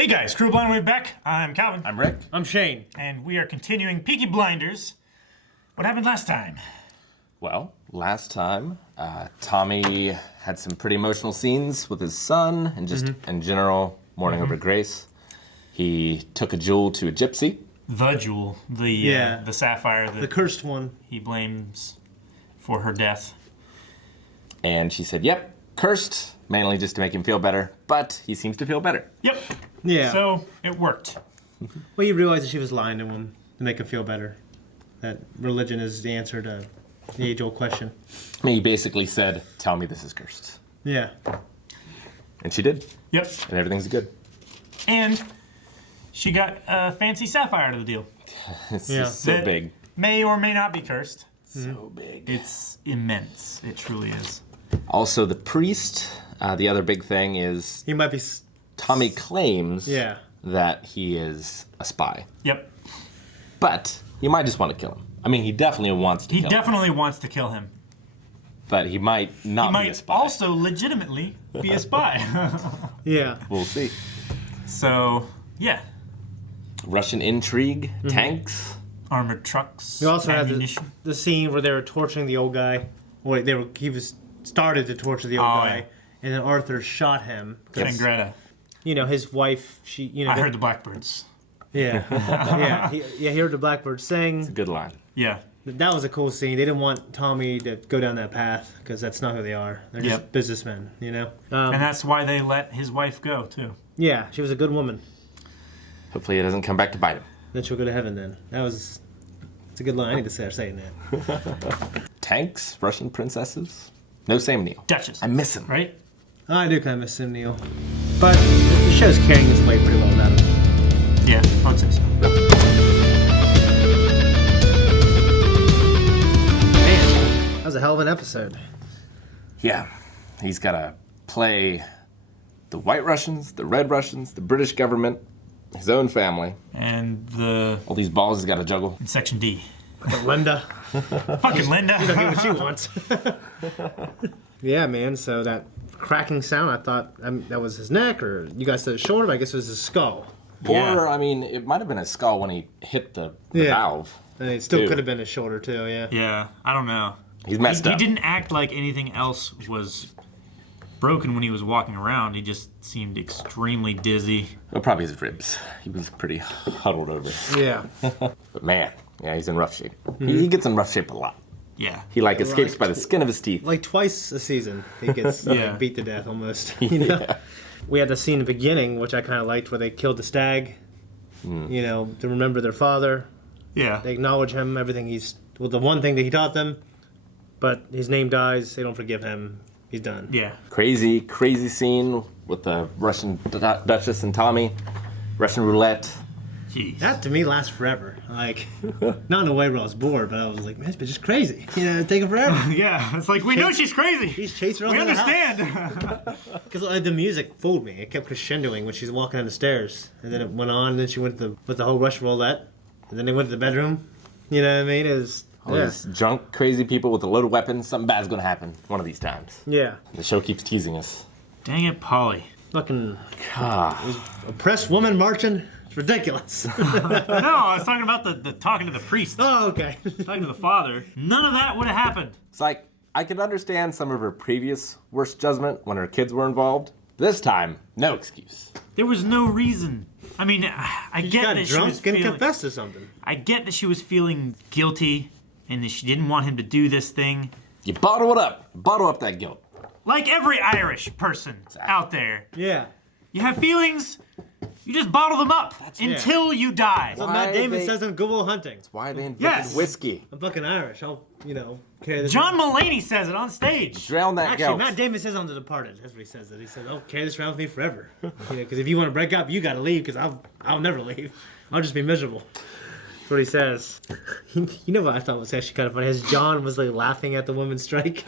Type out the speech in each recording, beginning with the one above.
Hey guys, Crew Blind Wave back. I'm Calvin. I'm Rick. I'm Shane. And we are continuing Peaky Blinders. What happened last time? Well, last time, Tommy had some pretty emotional scenes with his son and just in general mourning over Grace. He took a jewel to a gypsy. The jewel. The sapphire. The cursed one. He blames for her death. And she said, yep, cursed, mainly just to make him feel better, but he seems to feel better. Yep. Yeah. So, it worked. Well, you realize that she was lying to him to make him feel better. That religion is the answer to the age-old question. I mean, he basically said, tell me this is cursed. Yeah. And she did. Yep. And everything's good. And she got a fancy sapphire out of the deal. It's just so That big. May or may not be cursed. So big. It's immense. It truly is. Also, the priest, the other big thing is He might be... Tommy claims Yeah. that he is a spy. Yep. But you might just want to kill him. I mean, he definitely wants to He kill him. definitely wants to kill him. But he might not He be a might spy. also legitimately be a spy. Yeah. We'll see. So, yeah. Russian intrigue, tanks. Armored trucks, You also had ammunition. the scene where they were torturing the old guy. Wait, he was started to torture the old guy, yeah. and then Arthur shot him. Yes. Greta. You know, his wife, she, you know... I heard the blackbirds. Yeah. Yeah. He heard the blackbird sing. Good line. Yeah. That was a cool scene. They didn't want Tommy to go down that path, because that's not who they are. They're just Yep. businessmen, you know? And that's why they let his wife go, too. Yeah, she was a good woman. Hopefully it doesn't come back to bite him. Then she'll go to heaven then. It's a good line. I need to start saying that. Tanks, Russian princesses. No Sam Neill. Duchess. I miss him. Right? I do kind of miss Sim Neil. But the show's carrying its weight pretty well without him. Yeah, I would say so. Man, that was a hell of an episode. Yeah. He's got to play the White Russians, the Red Russians, the British government, his own family. And All these balls he's got to juggle. in Section D. But Linda, Fucking Linda. get what she wants. Yeah, man, so that cracking sound, I thought that was his neck, or you guys said his shoulder, but I guess it was his skull. Yeah. Or, I mean, it might have been his skull when he hit the Yeah. valve. And it still Dude. could have been his shoulder, too, yeah. Yeah, I don't know. He's messed He up. didn't act like anything else was broken when he was walking around. He just seemed extremely dizzy. Well, probably his ribs. He was pretty huddled over. Yeah. But man, yeah, he's in rough shape. He gets in rough shape a lot. Yeah. He escapes by the skin of his teeth. Like twice a season, he gets Yeah. beat to death almost. You know? Yeah. We had the scene in the beginning, which I kind of liked, where they killed the stag. You know, to remember their father. Yeah. They acknowledge him, everything the one thing that he taught them. But his name dies, they don't forgive him. He's done. Yeah. Crazy, crazy scene with the Russian Duchess and Tommy. Russian roulette. Jeez. That to me lasts forever. Like, not in a way where I was bored, but I was like, man, this bitch is crazy. You know, it's taking forever. Yeah, it's like, we know she's crazy. He's chasing her We around the house. understand. Because the music fooled me. It kept crescendoing when she's walking down the stairs. And then it went on, and then she went with the whole Russian roulette. And then they went to the bedroom. You know what I mean? It was... All these drunk, crazy people with a loaded weapon. Something bad's gonna happen one of these times. Yeah. The show keeps teasing us. Dang it, Polly. Fucking Ah, oppressed woman marching. It's ridiculous. No, I was talking about the talking to the priest. Oh, okay. Talking to the father. None of that would have happened. it's like, I could understand some of her previous worst judgment when her kids were involved. This time, no excuse. There was no reason. I mean, I She get got that she drunk was and feeling... confessed to something. I get that she was feeling guilty and that she didn't want him to do this thing. You bottle it up. Bottle up that guilt. Like every Irish person out there. Yeah. You have feelings, you just bottle them up until you die. What Why Matt Damon they- says on Good Will Hunting. Why they invented Yes. whiskey? I'm fucking Irish. I'll, carry this. John Mulaney says it on stage. Drown that Actually, guilt. Matt Damon says on The Departed. That's what he says. He says, "I'll carry this around with me forever." Because if you want to break up, you got to leave. Because I'll never leave. I'll just be miserable. That's what he says. You know what I thought was actually kind of funny? As John was like laughing at the women's strike.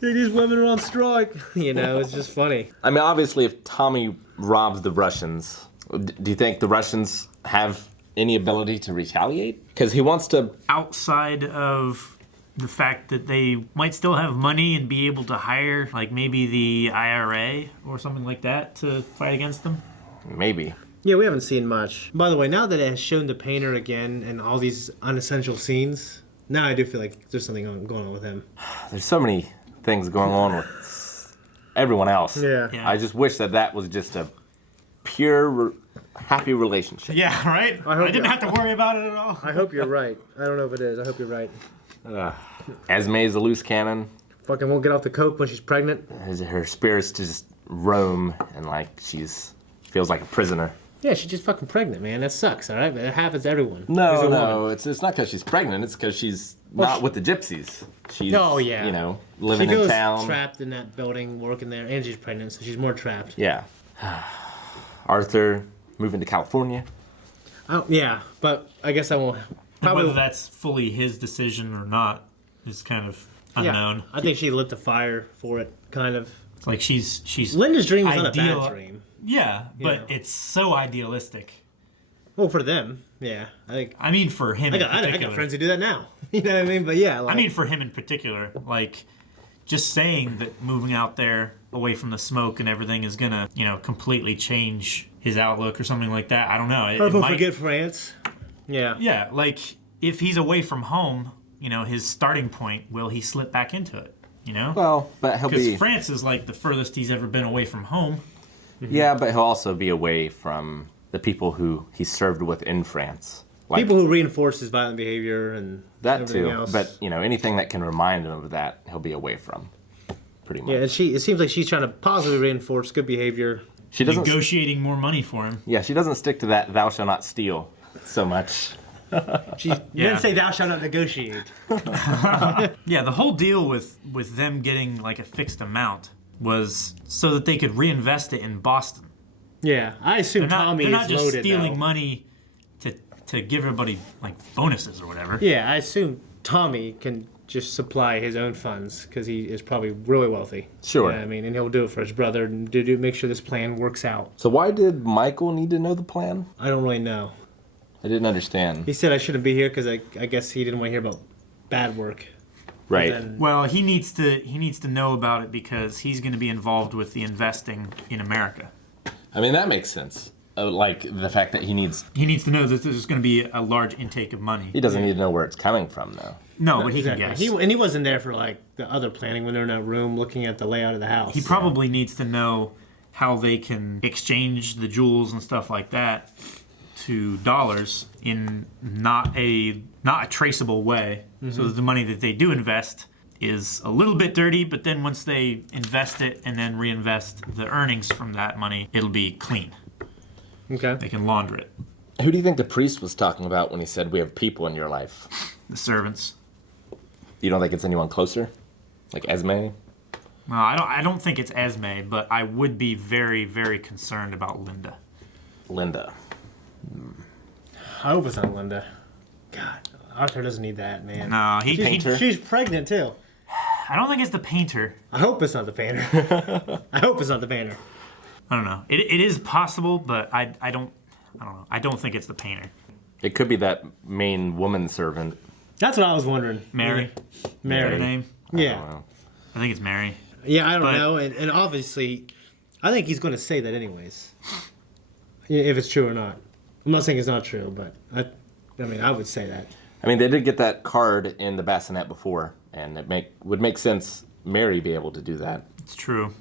These women are on strike. It's just funny. I mean, obviously, if Tommy robs the Russians, do you think the Russians have any ability to retaliate? Because he wants to... Outside of the fact that they might still have money and be able to hire, like, maybe the IRA or something like that to fight against them? Maybe. Yeah, we haven't seen much. By the way, now that it has shown the painter again and all these unessential scenes, now I do feel like there's something going on with him. There's so many things going on with everyone else. Yeah. Yeah. I just wish that was just a pure, happy relationship. Yeah, right? I hope I didn't you- have to worry about it at all. I hope you're right. I don't know if it is. I hope you're right. Esme's a loose cannon. Fucking won't get off the coke when she's pregnant. Her spirits just roam and like she's feels like a prisoner. Yeah, she's just fucking pregnant, man. That sucks, all right? It happens to everyone. Who's No, a no, woman. it's not because she's pregnant. It's because she's not with the gypsies. She's, Oh, yeah. you know, She living in feels town. trapped in that building, working there, and she's pregnant, so she's more trapped. Yeah. Arthur moving to California. Oh, yeah, but I guess I won't. Probably. Whether that's fully his decision or not is kind of unknown. Yeah, I think she lit the fire for it, kind of. It's like she's Linda's dream is not a ideal- bad dream. Yeah, but Yeah. it's so idealistic. Well, for them, yeah. I think I mean, for him in I particular. got friends who do that now. You know what I mean? But yeah, like, I mean, for him in particular, like, just saying that moving out there away from the smoke and everything is gonna, completely change his outlook or something like that. I don't know. It people might- forget France. Yeah. Yeah, like, if he's away from home, his starting point, will he slip back into it? Well, but he'll Because be. France is like the furthest he's ever been away from home. Yeah, but he'll also be away from the people who he served with in France. Like, People who reinforce his violent behavior and that everything too. else. But anything that can remind him of that, he'll be away from. Pretty much. yeah, and it seems like she's trying to positively reinforce good behavior. She doesn't. Negotiating more money for him. Yeah, she doesn't stick to that "thou shalt not steal" so much. She didn't say thou shalt not negotiate. Yeah, the whole deal with them getting like a fixed amount was so that they could reinvest it in Boston. Yeah, I assume They're not, Tommy they're not is just loaded stealing though. money to give everybody like bonuses or whatever. Yeah, I assume Tommy can just supply his own funds because he is probably really wealthy. Sure. You know what I mean, and he'll do it for his brother and do make sure this plan works out. So why did Michael need to know the plan? I don't really know. I didn't understand. He said I shouldn't be here because I guess he didn't want to hear about bad work. Right. And Well, he needs to know about it because he's going to be involved with the investing in America. I mean, that makes sense. Like the fact that he needs. He needs to know that there's going to be a large intake of money. He doesn't need to know where it's coming from, though. No, but he exactly. can guess. He wasn't there for like the other planning when they're in that room looking at the layout of the house. He probably needs to know how they can exchange the jewels and stuff like that to dollars in not a traceable way, so that the money that they do invest is a little bit dirty, but then once they invest it and then reinvest the earnings from that money, it'll be clean. Okay. They can launder it. Who do you think the priest was talking about when he said, "We have people in your life"? The servants. You don't think it's anyone closer, like Esme? Well, I don't think it's Esme, but I would be very, very concerned about Linda. Linda. I hope it's not Linda. God, Arthur doesn't need that, man. No, She's pregnant too. I don't think it's the painter. I hope it's not the painter. I hope it's not the painter. I don't know. It is possible, but I don't know. I don't think it's the painter. It could be that main woman servant. That's what I was wondering. Mary. Is that her Mary. name? Yeah. Well, I think it's Mary. Yeah, I don't But- know. And obviously, I think he's going to say that anyways. Yeah, if it's true or not. I'm not saying it's not true, but I would say that. I mean, they did get that card in the bassinet before, and it would make sense Mary be able to do that. It's true.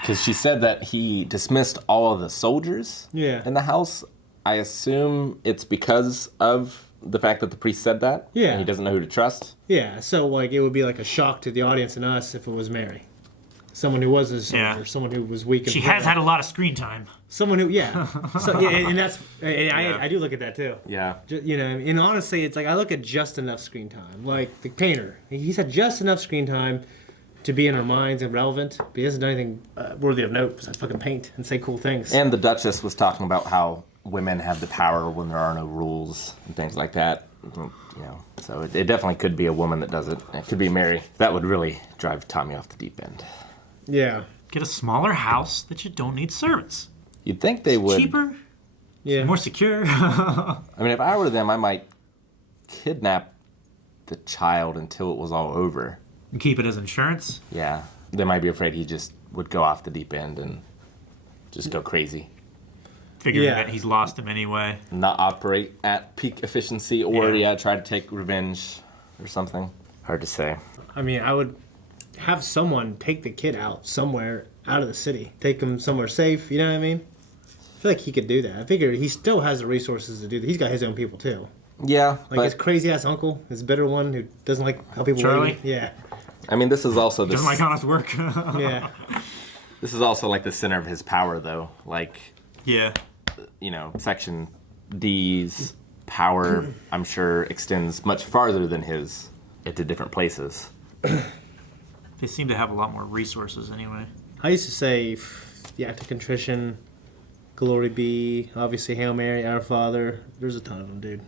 Because she said that he dismissed all of the soldiers Yeah. in the house. I assume it's because of the fact that the priest said that. Yeah. And he doesn't know who to trust. Yeah, so like it would be like a shock to the audience and us if it was Mary. Someone who was a soldier, Yeah. someone who was weak. She has had a lot of screen time. Someone who, yeah. So, yeah, and that's, and I do look at that too. Yeah. You know, and honestly, it's like I look at just enough screen time. Like the painter, he's had just enough screen time to be in our minds and relevant, but he hasn't done anything worthy of note besides fucking paint and say cool things. And the Duchess was talking about how women have the power when there are no rules and things like that. So it definitely could be a woman that does it. It could be Mary. That would really drive Tommy off the deep end. Yeah. Get a smaller house that you don't need servants. You'd think they would. Cheaper, Yeah. more secure. I mean, if I were them, I might kidnap the child until it was all over. And keep it as insurance? Yeah. They might be afraid he just would go off the deep end and just go crazy. Figuring Yeah. that he's lost him anyway. Not operate at peak efficiency or, try to take revenge or something. Hard to say. I mean, I would have someone take the kid out somewhere out of the city. Take him somewhere safe, you know what I mean? I feel like he could do that. I figure he still has the resources to do that. He's got his own people, too. Yeah, Like his crazy-ass uncle, his bitter one who doesn't like how people Charlie? leave. Yeah. I mean, this is also Doesn't like honest work. Yeah. this is also like the center of his power, though. Like, Yeah. you know, Section D's power, I'm sure, extends much farther than his into different places. They seem to have a lot more resources anyway. I used to say the act of contrition, glory be, obviously Hail Mary, Our Father. There's a ton of them, dude.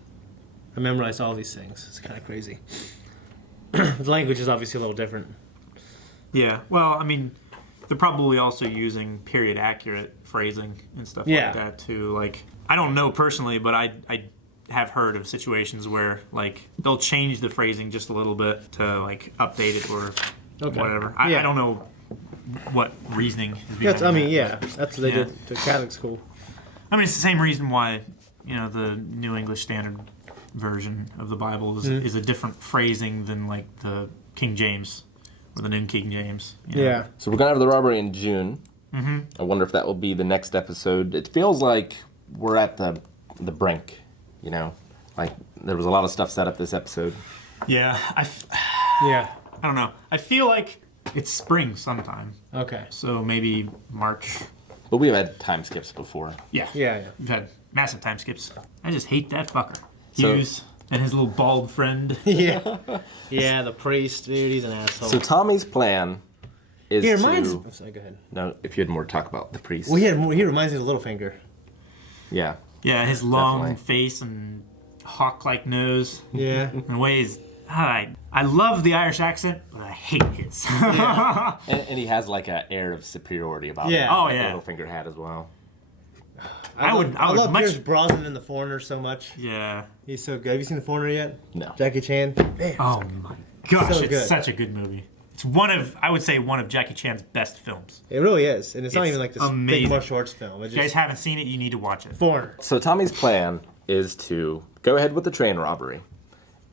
I memorized all these things. It's kind of crazy. The language is obviously a little different. Yeah. Well, I mean, they're probably also using period accurate phrasing and stuff Yeah. like that too. Like, I don't know personally, but I have heard of situations where like they'll change the phrasing just a little bit to like update it or whatever. I don't know what reasoning is behind That's, I mean, that. yeah, that's what they Yeah. did to Catholic school. I mean, it's the same reason why, you know, the New English Standard Version of the Bible is a different phrasing than like the King James or the New King James. You know? Yeah. So we're going to have the robbery in June. Mm-hmm. I wonder if that will be the next episode. It feels like we're at the brink, you know? Like, there was a lot of stuff set up this episode. Yeah. Yeah. I don't know. I feel like it's spring sometime. Okay. So maybe March. But we've had time skips before. Yeah. Yeah, yeah. We've had massive time skips. I just hate that fucker. So- Hughes and his little bald friend. Yeah. Yeah, the priest, dude, he's an asshole. So Tommy's plan is he reminds. to... Oh, sorry, go ahead. No, if you had more to talk about the priest. Well, he reminds me of Littlefinger. Yeah. Yeah, his long Definitely. face and hawk-like nose. Yeah. And ways. I love the Irish accent, but I hate his. And he has like an air of superiority about Yeah. him. Oh, like yeah. Littlefinger had as well. I would love much- Pierce Brosnan in The Foreigner so much. Yeah. He's so good. Have you seen The Foreigner yet? No. Jackie Chan. Man. Oh my gosh, So it's good. such a good movie. It's I would say one of Jackie Chan's best films. It really is, and it's not It's even like this amazing. big martial arts film. It's If you guys just haven't seen it, you need to watch it. Foreigner. So Tommy's plan is to go ahead with the train robbery,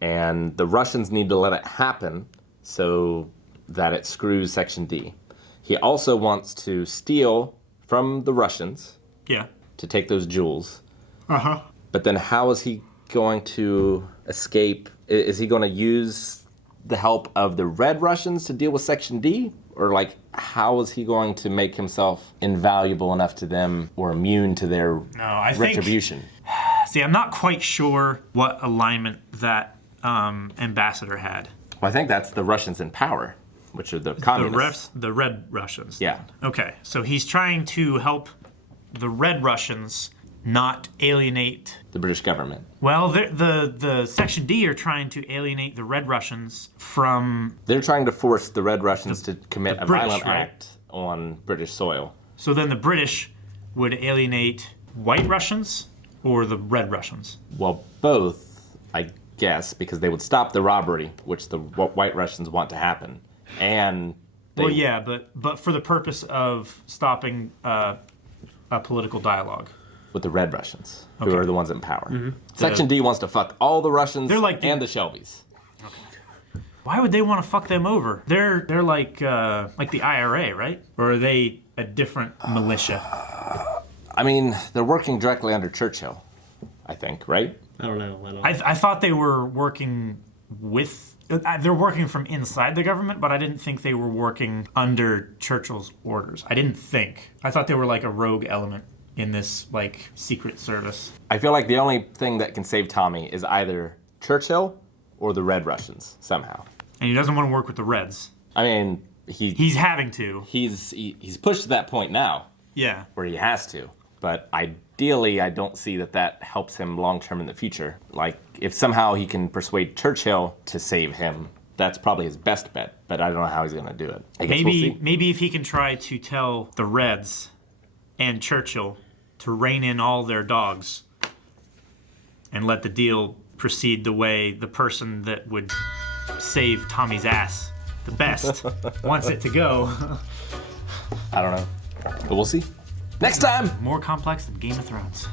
and the Russians need to let it happen so that it screws Section D. He also wants to steal from the Russians Yeah. to take those jewels. Uh-huh. But then how is he going to escape? Is he going to use the help of the Red Russians to deal with Section D? Or, like, how is he going to make himself invaluable enough to them or immune to their I think- retribution? See, I'm not quite sure what alignment that ambassador had. Well, I think that's the Russians in power, which are the communists. The Red Russians. Yeah. Okay, so he's trying to help the Red Russians not alienate. The British government. Well, the Section D are trying to alienate the Red Russians from. They're trying to force the Red Russians to commit a British, violent right? act on British soil. So then the British would alienate White Russians or the Red Russians. Well, both, I guess, because they would stop the robbery, which the White Russians want to happen. And they, Well, yeah, but for the purpose of stopping a political dialogue. with the Red Russians, who Okay. are the ones in power. Section D wants to fuck all the Russians They're like the- and the Shelbys. Why would they want to fuck them over? They're like the IRA, right? Or are they a different militia? I mean, they're working directly under Churchill, I think, right? I don't know. I thought they were working with. They're working from inside the government, but I didn't think they were working under Churchill's orders. I didn't think. I thought they were like a rogue element in this like secret service. I feel like the only thing that can save Tommy is either Churchill or the Red Russians, somehow. And he doesn't want to work with the Reds. I mean, He's having to. he's pushed to that point now Yeah. where he has to. But ideally, I don't see that helps him long term in the future. Like, if somehow he can persuade Churchill to save him, that's probably his best bet. But I don't know how he's going to do it. I guess we'll see. Maybe if he can try to tell the Reds and Churchill to rein in all their dogs and let the deal proceed the way the person that would save Tommy's ass the best wants it to go. I don't know, but we'll see. Next time! More complex than Game of Thrones.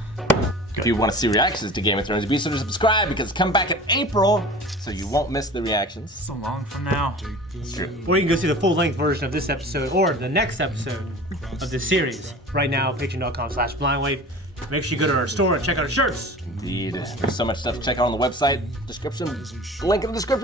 If you want to see reactions to Game of Thrones, be sure to subscribe because it's come back in April, so you won't miss the reactions. So long from now. It's true. Or you can go see the full-length version of this episode or the next episode of this series. Right now, patreon.com/blindwave. Make sure you go to our store and check out our shirts. Indeed. There's so much stuff to check out on the website. Description. Link in the description.